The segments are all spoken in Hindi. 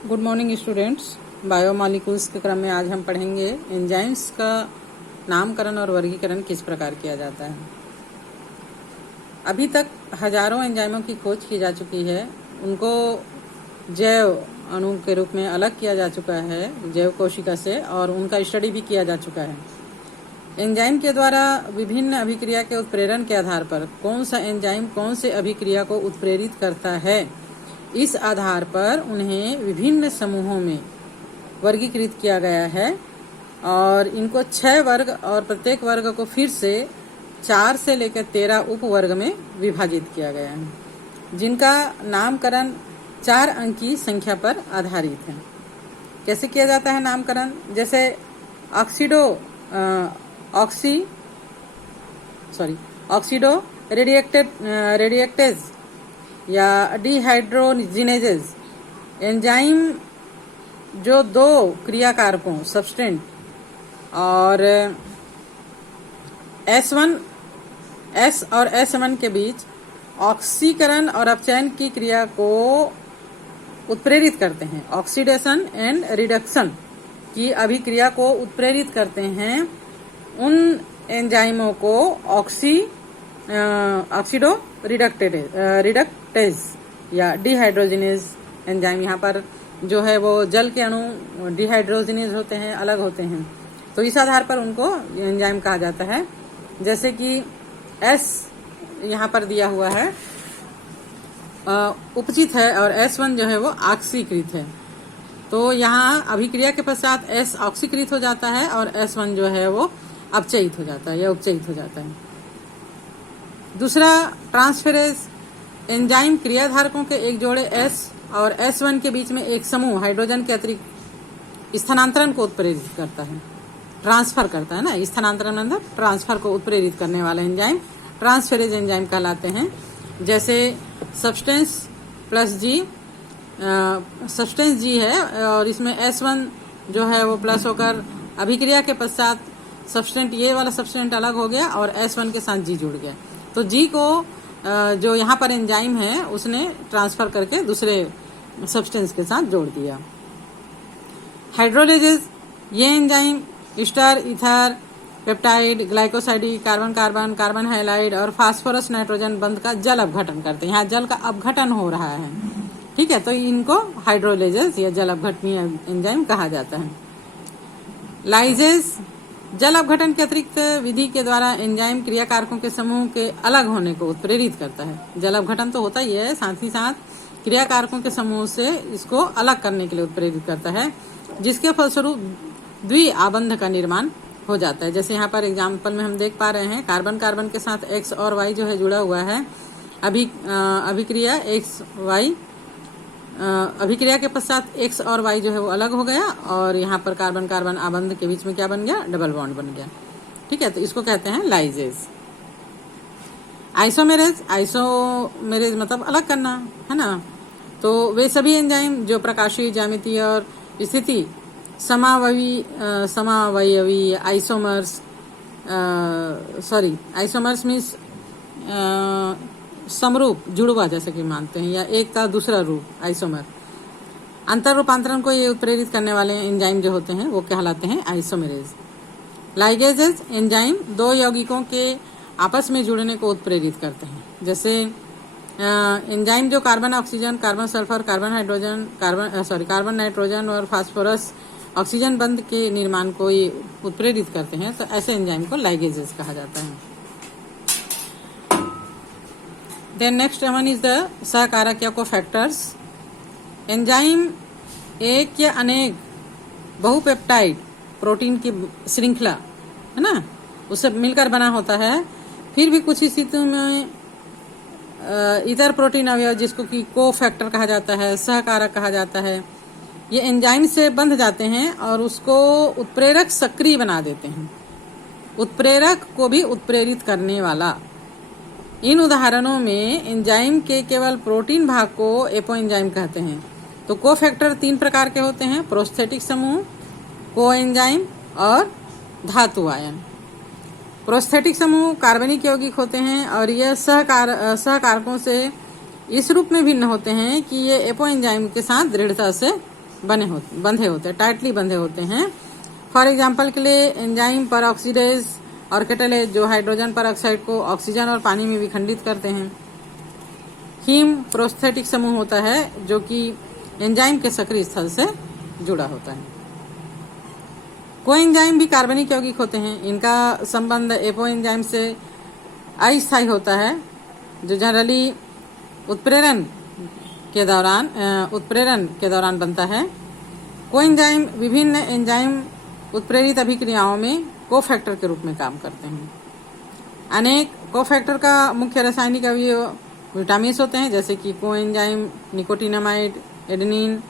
Good morning students. बायोमॉलिक्यूल्स के क्रम में आज हम पढ़ेंगे एंजाइम्स का नामकरण और वर्गीकरण किस प्रकार किया जाता है। अभी तक हजारों एंजाइमों की खोज की जा चुकी है। उनको जैव अणु के रूप में अलग किया जा चुका है जैव कोशिका से, और उनका स्टडी भी किया जा चुका है। एंजाइम के द्वारा विभिन्न अभिक्रिया के उत्प्रेरण के आधार पर कौन सा एंजाइम कौन से अभिक्रिया को उत्प्रेरित करता है, इस आधार पर उन्हें विभिन्न समूहों में वर्गीकृत किया गया है और इनको 6 वर्ग और प्रत्येक वर्ग को फिर से 4 से लेकर 13 उप वर्ग में विभाजित किया गया है, जिनका नामकरण 4 अंक की संख्या पर आधारित है। कैसे किया जाता है नामकरण? जैसे ऑक्सीडो रेडिएक्टेज या डिहाइड्रोजिनेजेज एंजाइम जो 2 क्रियाकारकों सब्सटेंट और S और S1 के बीच ऑक्सीकरण और अपचयन की क्रिया को उत्प्रेरित करते हैं। ऑक्सीडेशन एंड रिडक्शन की अभिक्रिया को उत्प्रेरित करते हैं। उन एंजाइमों को ऑक्सीडो रिडक्टेज या डिहाइड्रोजिनेज एंजाइम, यहाँ पर जो है वो जल के अणु डिहाइड्रोजिनेज होते हैं, अलग होते हैं, तो इस आधार पर उनको एंजाइम कहा जाता है। जैसे कि S यहाँ पर दिया हुआ है उपचित है और S1 जो है वो ऑक्सीकृत है, तो यहाँ अभिक्रिया के पश्चात S ऑक्सीकृत हो जाता है और S1 जो है वो अपचयित हो जाता है या उपचयित हो जाता है। दूसरा, ट्रांसफेरेज एंजाइम क्रियाधारकों के एक जोड़े S और S1 के बीच में एक समूह हाइड्रोजन के अतिरिक्त स्थानांतरण को उत्प्रेरित करता है, ट्रांसफर करता है ना। स्थानांतरण मतलब ट्रांसफर को उत्प्रेरित करने वाला एंजाइम ट्रांसफेरेज एंजाइम कहलाते हैं। जैसे सब्सटेंस G है और इसमें S1 जो है वो प्लस होकर अभिक्रिया के पश्चात सब्सटेंट, ये वाला सब्सटेंट अलग हो गया और S1 के साथ G जुड़ गया, तो G को जो यहाँ पर एंजाइम है उसने ट्रांसफर करके दूसरे सब्सटेंस के साथ जोड़ दिया। हाइड्रोलेजेस, ये enzyme Easter, ether, peptide, glycoside, carbon carbon, carbon halide और फास्फोरस नाइट्रोजन बंध का जल अपघटन करते हैं। यहाँ जल का अपघटन हो रहा है, ठीक है, तो इनको हाइड्रोलेजेस या जल अपघटनीय एंजाइम कहा जाता है। लाइजेस, जल अपघटन के अतिरिक्त विधि के द्वारा एंजाइम क्रियाकारकों के समूह के अलग होने को उत्प्रेरित करता है। जल अपघटन तो होता ही है, साथ ही साथ क्रियाकारकों के समूह से इसको अलग करने के लिए उत्प्रेरित करता है, जिसके फलस्वरूप द्विआबंध का निर्माण हो जाता है। जैसे यहाँ पर एग्जाम्पल में हम देख पा रहे हैं, कार्बन कार्बन के साथ X और Y जो है जुड़ा हुआ है। अभिक्रिया अभिक्रिया के पश्चात X और Y जो है वो अलग हो गया और यहाँ पर कार्बन कार्बन आबंध के बीच में क्या बन गया? डबल बॉन्ड बन गया, ठीक है, तो इसको कहते हैं लाइजेज। आइसोमेरेज मतलब अलग करना, है ना। तो वे सभी एंजाइम जो प्रकाशीय ज्यामिति और स्थिति समावयवी आइसोमर्स मीन्स समरूप जुड़वा जैसे कि मानते हैं, या एक का दूसरा रूप आइसोमर, अंतर रूपांतरण को ये उत्प्रेरित करने वाले एंजाइम जो होते हैं वो कहलाते हैं आइसोमेरेज। लाइगेजेस एंजाइम 2 यौगिकों के आपस में जुड़ने को उत्प्रेरित करते हैं। जैसे एंजाइम जो carbon oxygen, carbon sulphur, carbon nitrogen और फास्फोरस ऑक्सीजन बंध के निर्माण को ये उत्प्रेरित करते हैं, तो ऐसे एंजाइम को लाइगेजेस कहा जाता है। Then next one is the सहकारक या कोफैक्टर्स। एंजाइम एक या अनेक बहुपेप्टाइड प्रोटीन की श्रृंखला, है ना, उससे मिलकर बना होता है। फिर भी कुछ स्थितियों में इतर प्रोटीन अवयव जिसको कि कोफैक्टर कहा जाता है, सहकारक कहा जाता है, ये एंजाइम से बंध जाते हैं और उसको उत्प्रेरक सक्रिय बना देते हैं, उत्प्रेरक को भी उत्प्रेरित करने वाला। इन उदाहरणों में एंजाइम के केवल प्रोटीन भाग को एपो एंजाइम कहते हैं। तो कोफैक्टर 3 प्रकार के होते हैं: प्रोस्थेटिक समूह, को एंजाइम और धातु आयन। प्रोस्थेटिक समूह कार्बनिक यौगिक होते हैं और यह सहकारकों से इस रूप में भिन्न होते हैं कि ये एपो एंजाइम के साथ दृढ़ता से बंधे होते हैं, टाइटली बंधे होते हैं। फॉर एग्जाम्पल के लिए एंजाइम पर ऑक्सीडेज और कैटालेज जो हाइड्रोजन पर ऑक्साइड को ऑक्सीजन और पानी में विखंडित करते हैं। हीम प्रोस्थेटिक समूह होता है जो कि एंजाइम के सक्रिय स्थल से जुड़ा होता है। कोएंजाइम भी कार्बनिक यौगिक होते हैं। इनका संबंध एपो एंजाइम से अस्थायी होता है जो जनरली उत्प्रेरण के दौरान बनता है। कोएंजाइम विभिन्न एंजाइम उत्प्रेरित अभिक्रियाओं में कोफैक्टर के रूप में काम करते हैं। अनेक कोफैक्टर का मुख्य रासायनिक अवयव विटामिन होते हैं, जैसे कि coenzyme nicotinamide, adenine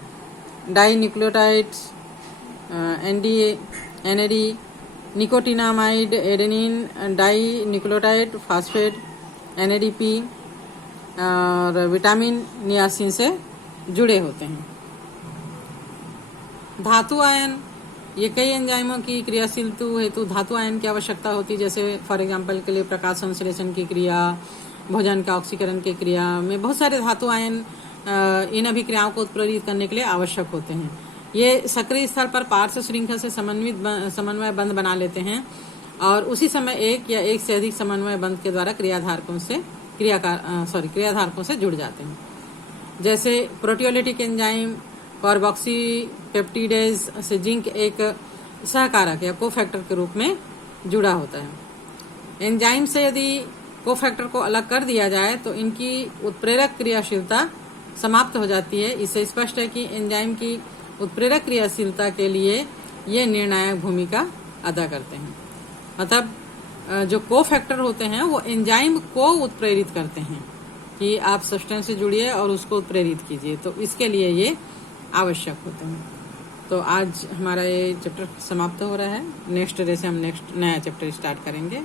dinucleotides, NAD, nicotinamide, adenine dinucleotide, phosphate, NADP और विटामिन नियासिन से जुड़े होते हैं। धातु आयन, ये कई एंजाइमों की क्रियाशीलता हेतु धातु आयन की आवश्यकता होती है। जैसे फॉर एग्जांपल के लिए प्रकाश संश्लेषण की क्रिया, भोजन का ऑक्सीकरण की क्रिया में बहुत सारे धातु आयन इन अभिक्रियाओं को उत्प्रेरित करने के लिए आवश्यक होते हैं। ये सक्रिय स्तर पर पार्श्व श्रृंखला से समन्वय बंध बना लेते हैं और उसी समय एक या एक से अधिक समन्वय बंध के द्वारा क्रियाधारकों से जुड़ जाते हैं। जैसे प्रोटियोलिटिक एंजाइम कार्बोक्सी पेप्टिडेज से जिंक एक सहकारक या कोफैक्टर के रूप में जुड़ा होता है। एंजाइम से यदि कोफैक्टर को अलग कर दिया जाए तो इनकी उत्प्रेरक क्रियाशीलता समाप्त हो जाती है। इससे स्पष्ट है कि एंजाइम की उत्प्रेरक क्रियाशीलता के लिए ये निर्णायक भूमिका अदा करते हैं। मतलब जो कोफैक्टर होते हैं वो एंजाइम को उत्प्रेरित करते हैं कि आप सब्सटेंस से जुड़िए और उसको उत्प्रेरित कीजिए, तो इसके लिए ये आवश्यक होते हैं। तो आज हमारा ये चैप्टर समाप्त हो रहा है। नेक्स्ट डे से हम नया चैप्टर स्टार्ट करेंगे।